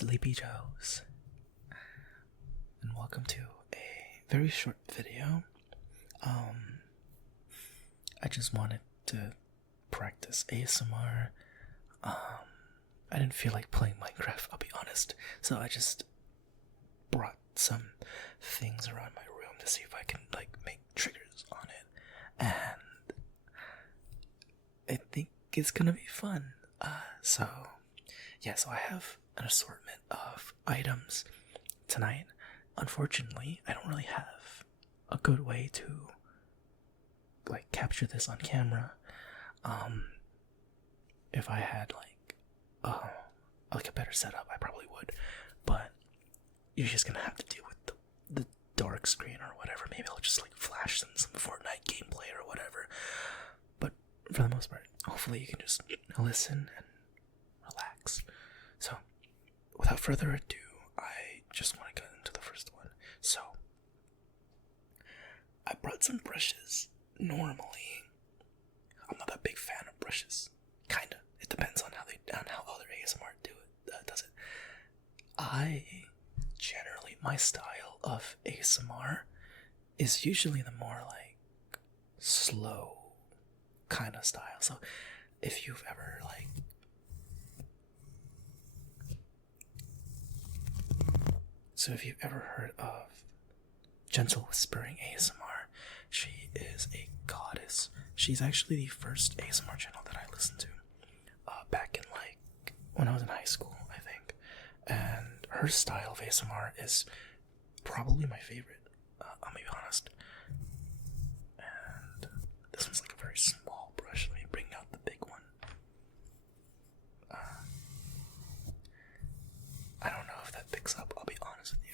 Sleepy Joes, and welcome to a very short video. I just wanted to practice ASMR. I didn't feel like playing Minecraft, I'll be honest, so I just brought some things around my room to see if I can make triggers on it, and I think it's gonna be fun. So I have an assortment of items tonight. Unfortunately, I don't really have a good way to capture this on camera. If I had a better setup, I probably would, but you're just gonna have to deal with the dark screen or whatever. Maybe I'll just flash some Fortnite gameplay or whatever, but for the most part, hopefully you can just listen and relax. So without further ado, I just want to get into the first one. So I brought some brushes. Normally I'm not a big fan of brushes. Kinda. It depends on how other ASMR does it. I generally, my style of ASMR is usually the more slow kind of style. So if you've ever heard of Gentle Whispering ASMR, she is a goddess. She's actually the first ASMR channel that I listened to back in when I was in high school, I think. And her style of ASMR is probably my favorite. I'll be honest. And this one's a very small brush. Let me bring out the big one. I don't know if that picks up, I'll be honest with you.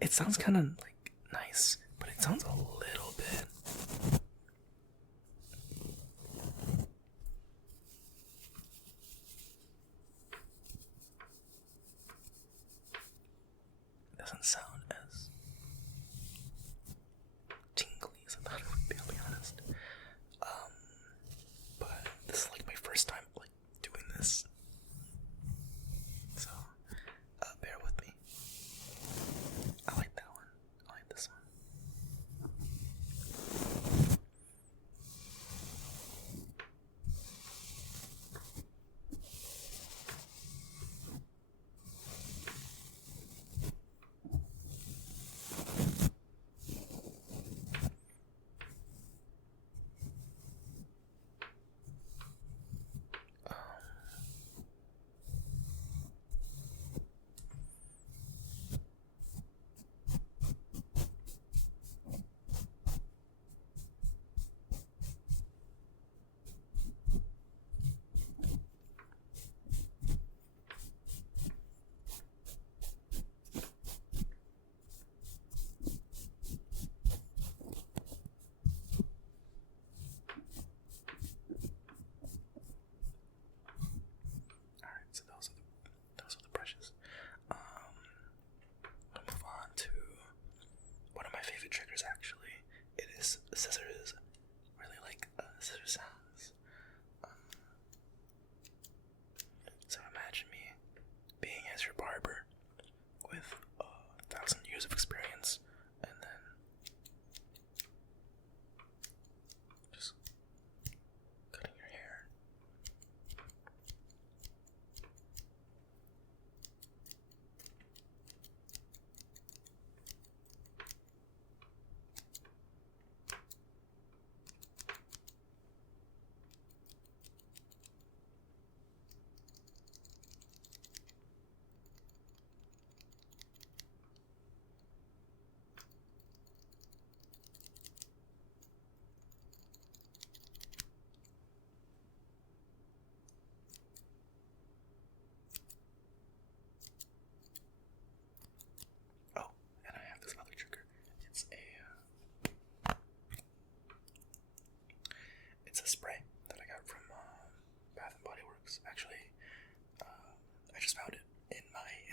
It sounds kind of nice, but it sounds a little bit. Doesn't sound as tingly as I thought it would be, I'll be honest. But this is my first time doing this, so bear with me. I like that one. I like this one. Triggers actually. It is scissors. Really scissor sounds. So imagine me being as your barber with 1,000 years of experience, and then just cutting your hair. It's a spray that I got from Bath and Body Works. Actually, I just found it in my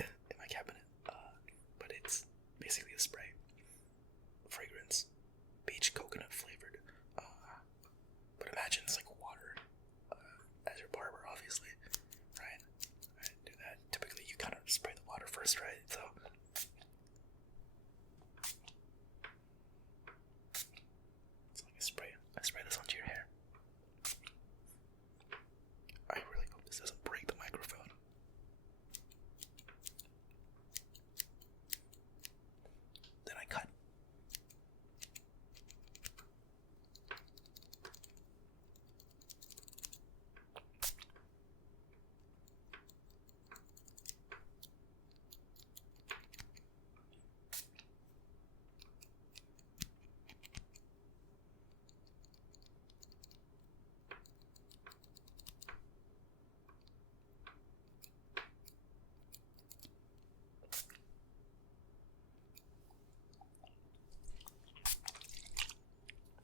first, right? So I spray this onto your hair. I really hope this doesn't break the microphone. Then I cut.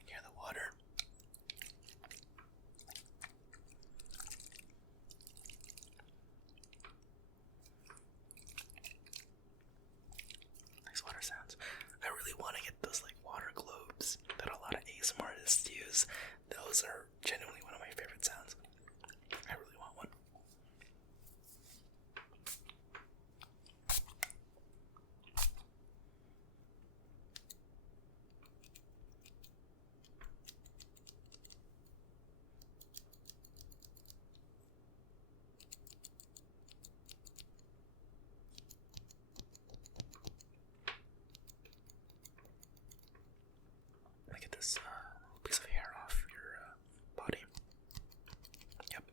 Hear the water. Nice water sounds. I really want to get those like water globes that a lot of ASMR artists use. Those are genuinely one of my favorite sounds. I really want one. Let me get this piece of hair off your body. Yep.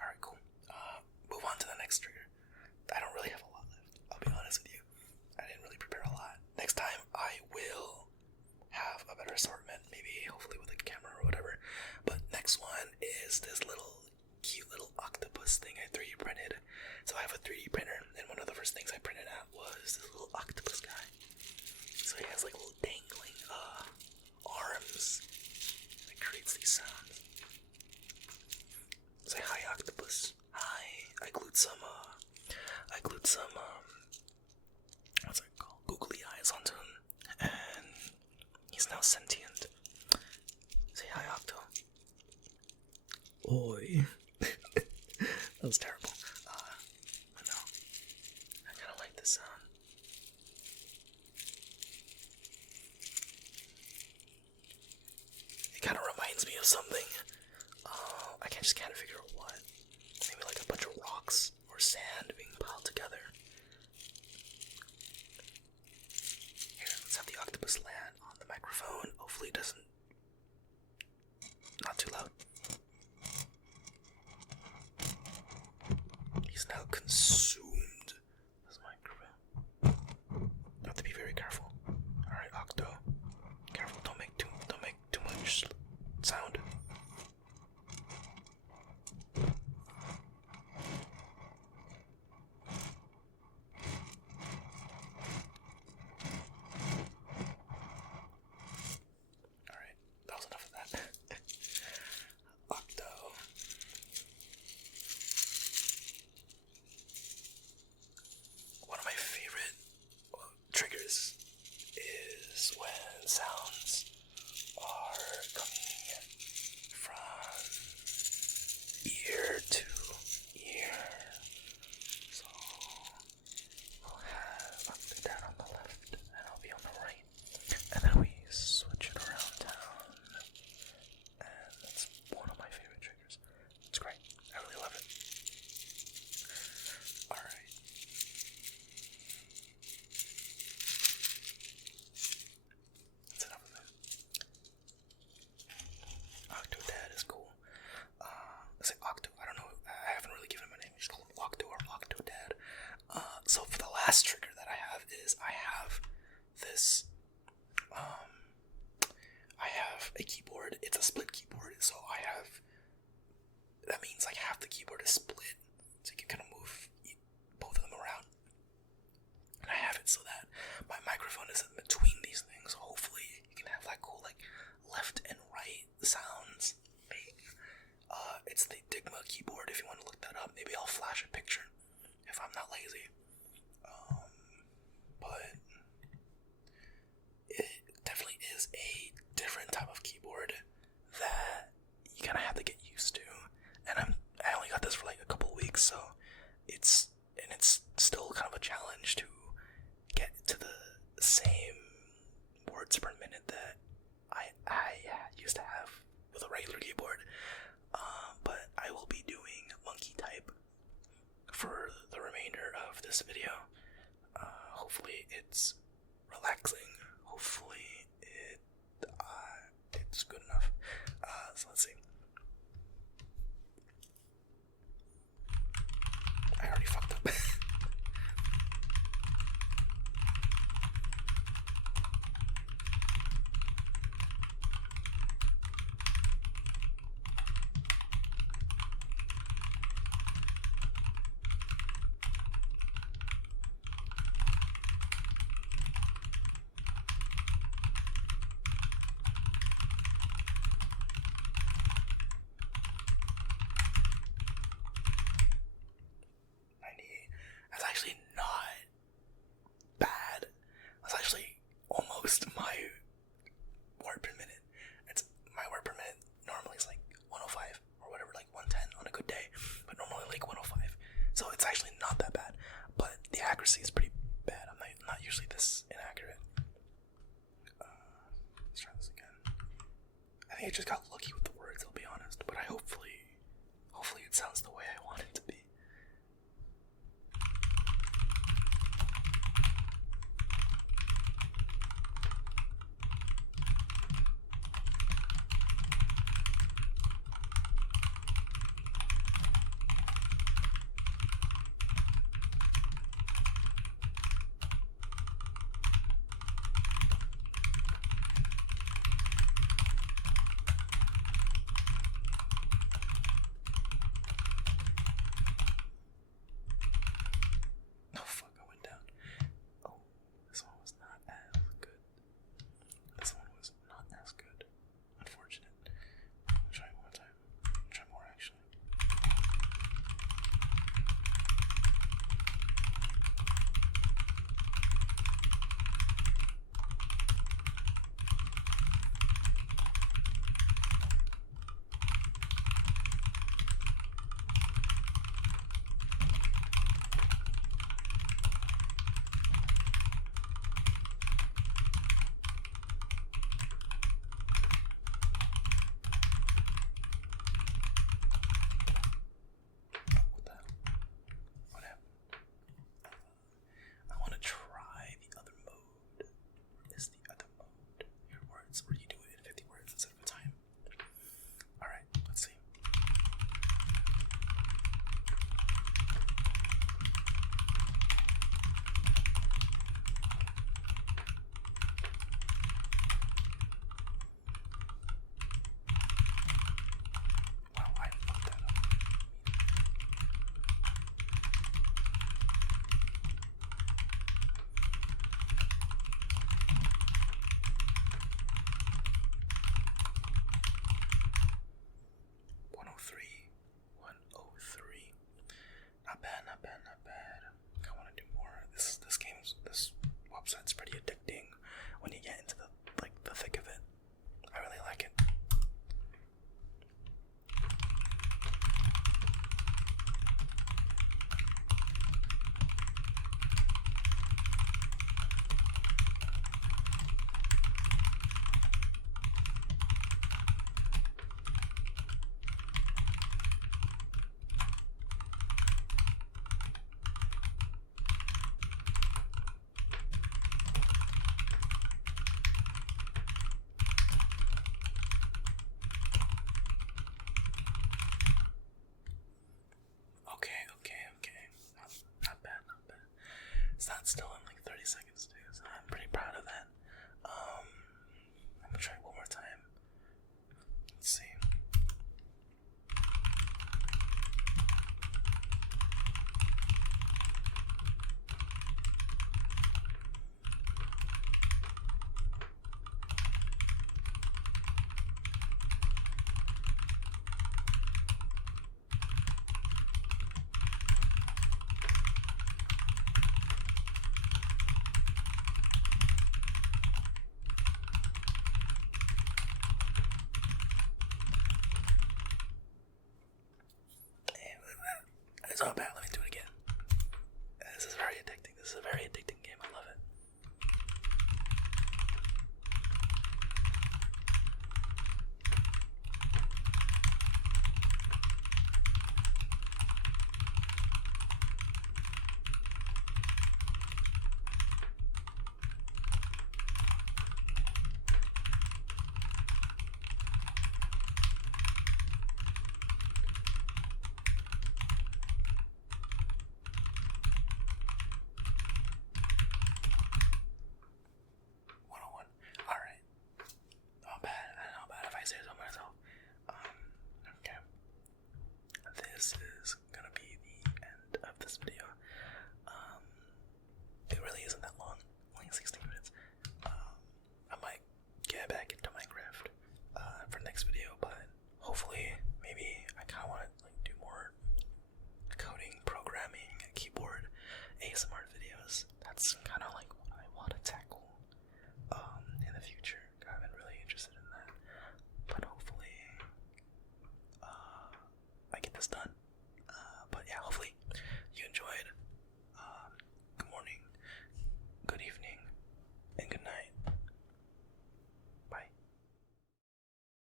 Alright, cool. Move on to the next trigger. I don't really have a lot left, I'll be honest with you. I didn't really prepare a lot. Next time I will have a better assortment, maybe hopefully with a camera or whatever. But next one is this little cute little octopus thing I 3D printed. So I have a 3D printer, and one of the first things I printed out was this little octopus guy. So he has like little dangling arms that creates these sounds. Say hi, octopus. Hi. I glued some what's it called? Googly eyes onto him, and he's now sentient. Say hi, Octo. Oi. That was terrible. But no, I kind of like this sound. It kind of reminds me of something. I just can't figure out what. Maybe like a bunch of rocks or sand being piled together. Here, let's have the octopus land on the microphone. Hopefully it doesn't. Not too loud. He's now consumed this microphone. You have to be very careful. Alright, Octo. Careful, don't make too much sound. Alright, that was enough of that. Octo. One of my favorite triggers is when sounds are coming from ear to ear. So we'll have Octo Dad on the left, and I'll be on the right, and then we switch it around town. And that's one of my favorite triggers. It's great. I really love it. Alright. That's enough of it. Octodad is cool. I say Octo. I don't know. I haven't really given him a name. Just call him Octo or Octodad. So for the last trigger that I have is I have this. I have a keyboard. It's a split keyboard, so that means like half the keyboard is split, so you can kind of move both of them around. And I have it so that my microphone is in between these things. So hopefully you can have that cool like left and right sounds. It's the Digma keyboard. If you want to look that up, maybe I'll flash a picture if I'm not lazy. But it definitely is a different type of keyboard that you kind of have to get used to, and I'm this video. Hopefully it's relaxing. Hopefully it's good enough. So let's see. I already fucked up. That's actually not bad. That's actually almost my word per minute. It's my word per minute normally is like 105 or whatever, like 110 on a good day, but normally like 105. So it's actually not that bad, but the accuracy is pretty bad. I'm not usually this inaccurate. Let's try this again. I think I just got lucky with the words, I'll be honest, but hopefully it sounds the